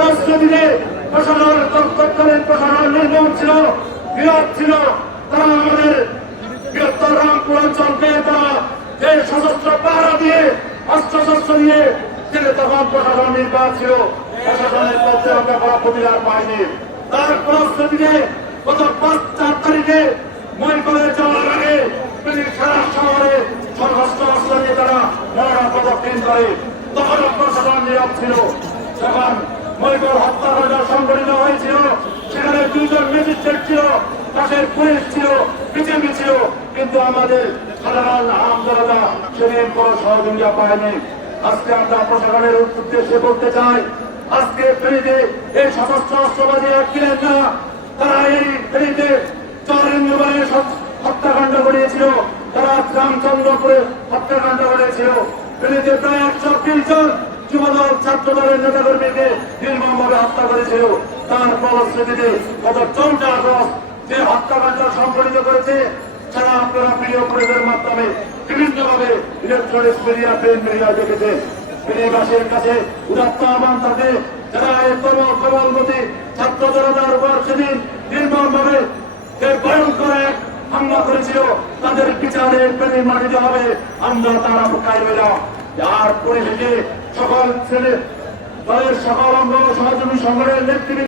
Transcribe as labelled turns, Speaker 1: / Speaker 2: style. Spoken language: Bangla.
Speaker 1: পরিস্থিতিতে প্রশাসন তৎকালীন প্রশাসন নির্মম ছিল বিরোধ ছিল। তারা আমাদের বৃহত্তর রামপুর অঞ্চলকে তারা যে সশস্ত্র পাহারা দিয়ে অস্ত্র শস্ত্র দিয়ে তিনি তখন প্রশাসন নির্বাহ ছিল। প্রশাসনের পক্ষে আমরা করা প্রতিকার পাইনি। তার প্রস্তুতিতে গত পাঁচ, চার তারিখে মহিপুরে যাওয়ার আগে তিনি সারা শহরে সশস্ত্র অস্ত্র নিয়ে তারা মহড়া প্রদক্ষিণ করে। তখন প্রশাসন নীরব ছিল। যখন মহিপুর হত্যাকাণ্ড সংঘটিত হয়েছিল। সেখানে দুইজন ম্যাজিস্ট্রেট ছিল, পাশের পুলিশ ছিল, বিজেপি ছিল। কিন্তু আমাদের সাধারণ আমজনতা সেদিন কোনো সহযোগিতা পায়নি। আজকে আমরা প্রশাসনের উদ্দেশ্যে বলতে চাই, আজকে ফেরিতে এই সশস্ত্র অস্ত্রবাদী কিনেন না, তারা এই ফেরিতে চরেন্দ্রবাড়ির হত্যাকাণ্ড ঘটিয়েছিল। তারা রামচন্দ্রপুরে হত্যাকাণ্ড ঘটিয়েছিল। ফেরিতে প্রায় একশো বিশ জন যুবদল ছাত্র দলের নেতা কর্মীকে নির্মমভাবে হত্যা করেছিল। তার ফলশ্রুতিতে গত চৌঠা আগস্ট যে হত্যাকাণ্ড সংঘটিত করেছে সারা আপনারা প্রিয় প্রয়োগের মাধ্যমে বিভিন্নভাবে ইলেকট্রনিক্স মিডিয়া প্রিন্ট মিডিয়া দেখেছে ফেরিবাসীর কাছে উদাত্ত আহ্বান থাকে, যারা এই কর্ম কমলমতি ছাত্র জনতার উপর সেদিন নির্মমভাবে ভয়ঙ্কর এক হামলা করেছিল, তাদের বিচারে প্রেমী মাটিতে হবে। আমরা তারা অপেক্ষায় রইলাম। আর পরিশেষে সকল ছেলে দলের সকল অঙ্গ সহযোগী সংগ্রহের নেতৃত্ব